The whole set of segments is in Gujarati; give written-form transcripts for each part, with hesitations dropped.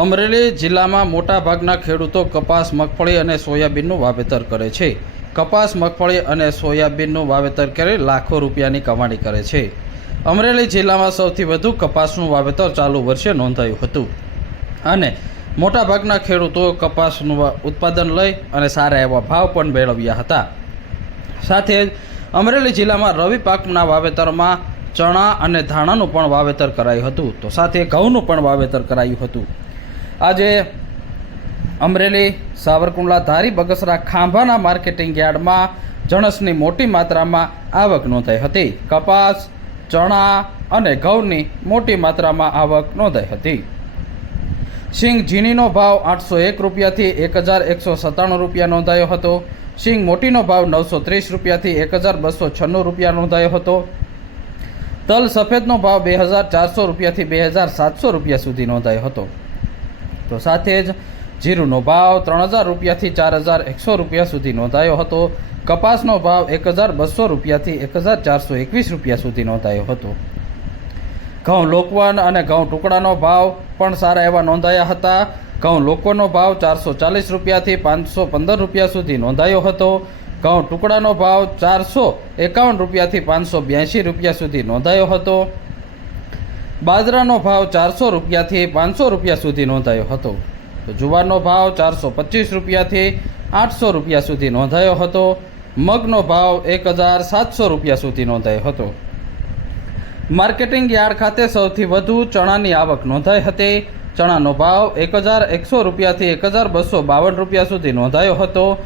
અમરેલી જિલ્લામાં મોટાભાગના ખેડૂતો કપાસ, મગફળી અને સોયાબીનનું વાવેતર કરે છે. કપાસ, મગફળી અને સોયાબીનનું વાવેતર કરી લાખો રૂપિયાની કમાણી કરે છે. અમરેલી જિલ્લામાં સૌથી વધુ કપાસનું વાવેતર ચાલુ વર્ષે નોંધાયું હતું અને મોટાભાગના ખેડૂતો કપાસનું ઉત્પાદન લઈ અને સારા એવા ભાવ પણ મેળવ્યા હતા. સાથે જ અમરેલી જિલ્લામાં રવિ પાકના વાવેતરમાં ચણા અને ધાણાનું પણ વાવેતર કરાયું હતું, તો સાથે ઘઉંનું પણ વાવેતર કરાયું હતું. આજે અમરેલી, સાવરકુંડલા, ધારી, બગસરા, ખાંભાના માર્કેટિંગ યાર્ડમાં જણસની મોટી માત્રામાં આવક નોંધાઈ હતી. કપાસ, ચણા અને ઘઉંની મોટી માત્રામાં આવક નોંધાઈ હતી. સિંગ ઝીણીનો ભાવ 801 રૂપિયાથી 1197 રૂપિયા નોંધાયો હતો. સિંગ મોટીનો ભાવ 930 રૂપિયાથી 1296 રૂપિયા નોંધાયો હતો. તલ સફેદનો ભાવ 2400 રૂપિયાથી 2700 રૂપિયા સુધી નોંધાયો હતો. તો સાથે જ જીરુનો ભાવ 3000 રૂપિયાથી 4100 રૂપિયા સુધી નોંધાયો હતો. કપાસનો ભાવ 1200 રૂપિયાથી 1421 રૂપિયા સુધી નોંધાયો હતો. ઘઉં લોકવન અને ઘઉં ટુકડાનો ભાવ પણ સારા એવા નોંધાયા હતા. ઘઉં લોકવનનો ભાવ 440 રૂપિયાથી 515 રૂપિયા સુધી નોંધાયો હતો. ઘઉં ટુકડાનો ભાવ 451 રૂપિયાથી 582 રૂપિયા સુધી નોંધાયો હતો. બાજરાનો ભાવ 400 રૂપિયાથી 500 રૂપિયા સુધી નોંધાયો હતો. તો જુવારનો ભાવ 425 રૂપિયાથી 800 રૂપિયા સુધી નોંધાયો હતો. મગનો ભાવ 1700 રૂપિયા સુધી નોંધાયો હતો. માર્કેટિંગ યાર્ડ ખાતે સૌથી વધુ ચણાની આવક નોંધાઈ હતી. ચણાનો ભાવ 1100 રૂપિયાથી 1252 રૂપિયા સુધી નોંધાયો હતો.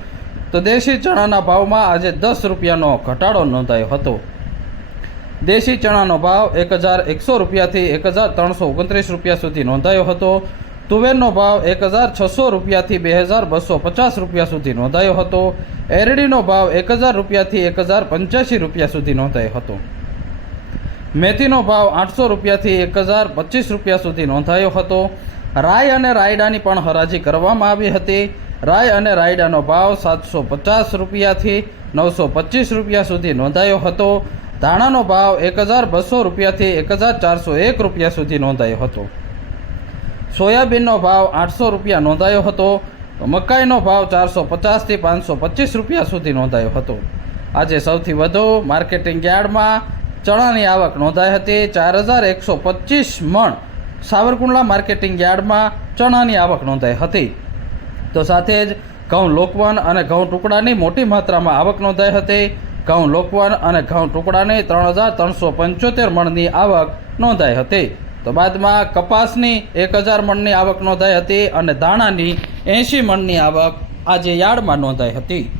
તો દેશી ચણાના ભાવમાં આજે 10 રૂપિયાનો ઘટાડો નોંધાયો હતો. દેશી ચણાનો ભાવ 1100 રૂપિયાથી 1329 રૂપિયા સુધી નોંધાયો હતો. તુવેરનો ભાવ 1600 રૂપિયાથી 2250 રૂપિયા સુધી નોંધાયો હતો. એરડીનો ભાવ 1000 રૂપિયાથી 1085 રૂપિયા સુધી નોંધાયો હતો. મેથીનો ભાવ 800 રૂપિયાથી 1025 રૂપિયા સુધી નોંધાયો હતો. રાઈ અને રાયડાની પણ હરાજી કરવામાં આવી હતી. રાઈ અને રાયડાનો ભાવ 750 રૂપિયાથી 925 રૂપિયા સુધી નોંધાયો હતો. ધાણાનો ભાવ 1200 રૂપિયાથી 1401 રૂપિયા સુધી નોંધાયો હતો. સોયાબીનનો ભાવ 800 રૂપિયા નોંધાયો હતો. મકાઈનો ભાવ 450થી 525 રૂપિયા સુધી નોંધાયો હતો. આજે સૌથી વધુ માર્કેટિંગ યાર્ડમાં ચણાની આવક નોંધાઈ હતી. 4125 મણ સાવરકુંડલા માર્કેટિંગ યાર્ડમાં ચણાની આવક નોંધાઈ હતી. તો સાથે જ ઘઉં લોકવન અને ઘઉં ટુકડાની મોટી માત્રામાં આવક નોંધાઈ હતી. ઘઉં લોકવન અને ઘઉં ટુકડાની 3375 મણની આવક નોંધાઈ હતી. તો બાદમાં કપાસની 1000 મણની આવક નોંધાઈ હતી અને ધાણાની 80 મણની આવક આજે યાર્ડમાં નોંધાઈ હતી.